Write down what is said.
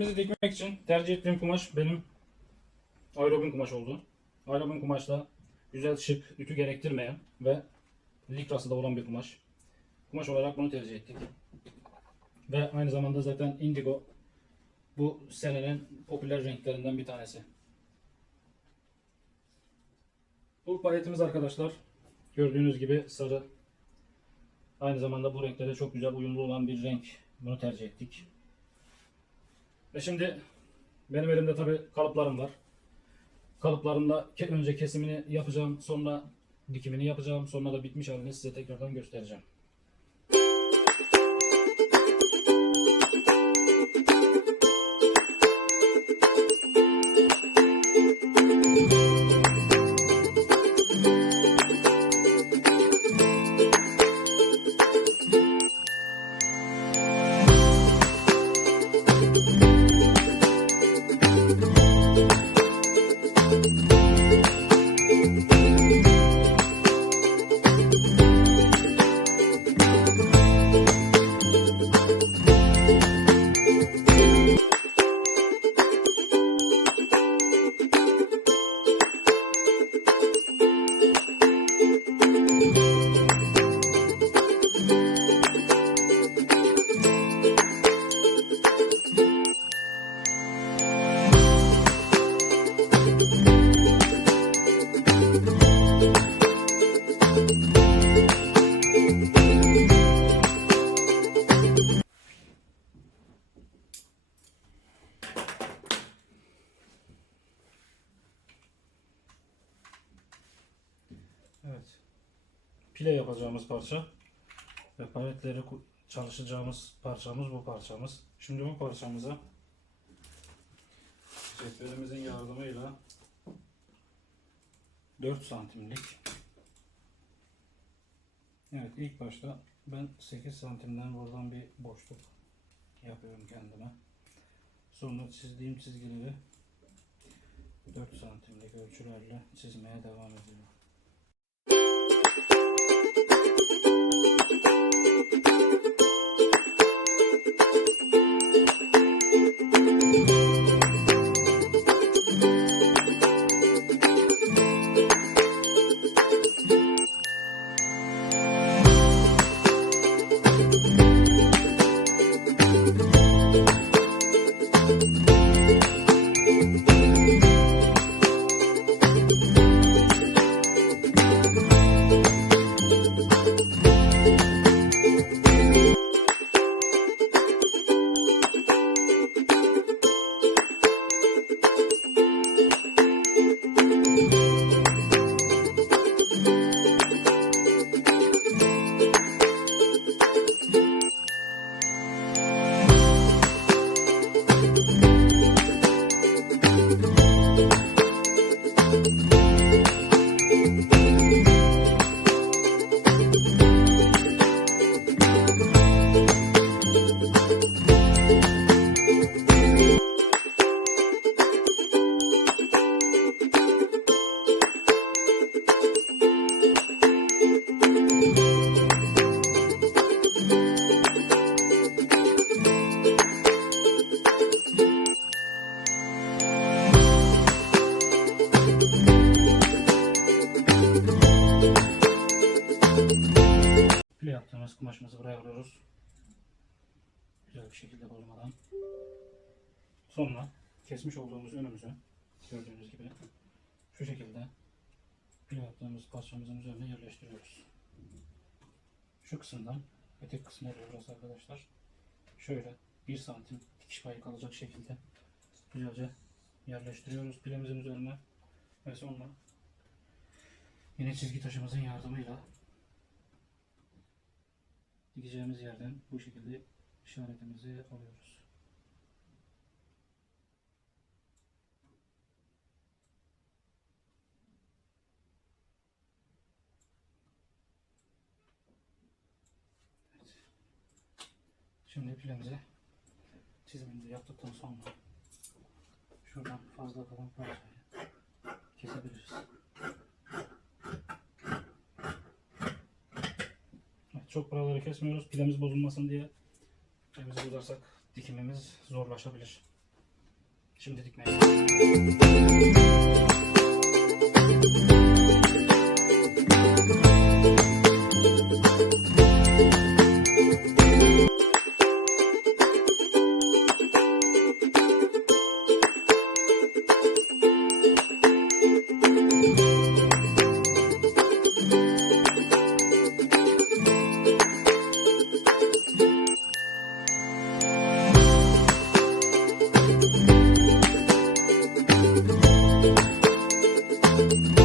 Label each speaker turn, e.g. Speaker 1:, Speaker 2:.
Speaker 1: Pilemizi dikmek için tercih ettiğim kumaş benim aerobin kumaş oldu. Aerobin kumaşta güzel şık, ütü gerektirmeyen ve likrası da olan bir kumaş. Kumaş olarak bunu tercih ettik. Ve aynı zamanda zaten indigo bu senenin popüler renklerinden bir tanesi. Bu paletimiz arkadaşlar gördüğünüz gibi sarı. Aynı zamanda bu renklere çok güzel uyumlu olan bir renk. Bunu tercih ettik. Ve şimdi benim elimde tabi kalıplarım var. Kalıplarımda ke- önce kesimini yapacağım, sonra dikimini yapacağım, sonra da bitmiş halini size tekrardan göstereceğim. Pile yapacağımız parça ve paletleri çalışacağımız parçamız bu parçamız. Şimdi bu parçamıza cetvelimizin yardımıyla 4 santimlik Evet ilk başta ben 8 santimden buradan bir boşluk yapıyorum kendime. Sonra çizdiğim çizgileri 4 santimlik ölçülerle çizmeye devam ediyorum. thank you Yaptığımız kumaşımızı buraya alıyoruz. Güzel bir şekilde bozmadan. Sonra kesmiş olduğumuz önümüzü gördüğünüz gibi şu şekilde pile yaptığımız parçamızın üzerine yerleştiriyoruz. Şu kısımdan etek kısmı oluyor burası arkadaşlar. Şöyle 1 santim dikiş payı kalacak şekilde güzelce yerleştiriyoruz pilemizin üzerine ve sonra yine çizgi taşımızın yardımıyla dikeceğimiz yerden bu şekilde işaretimizi alıyoruz. Şimdi pilemizi çizimimizi yaptıktan sonra şuradan fazla kalan parçayı kesebiliriz. Çok buraları kesmiyoruz. Pilemiz bozulmasın diye. Pilemizi bozarsak dikimimiz zorlaşabilir. Şimdi dikmeye. Thank you.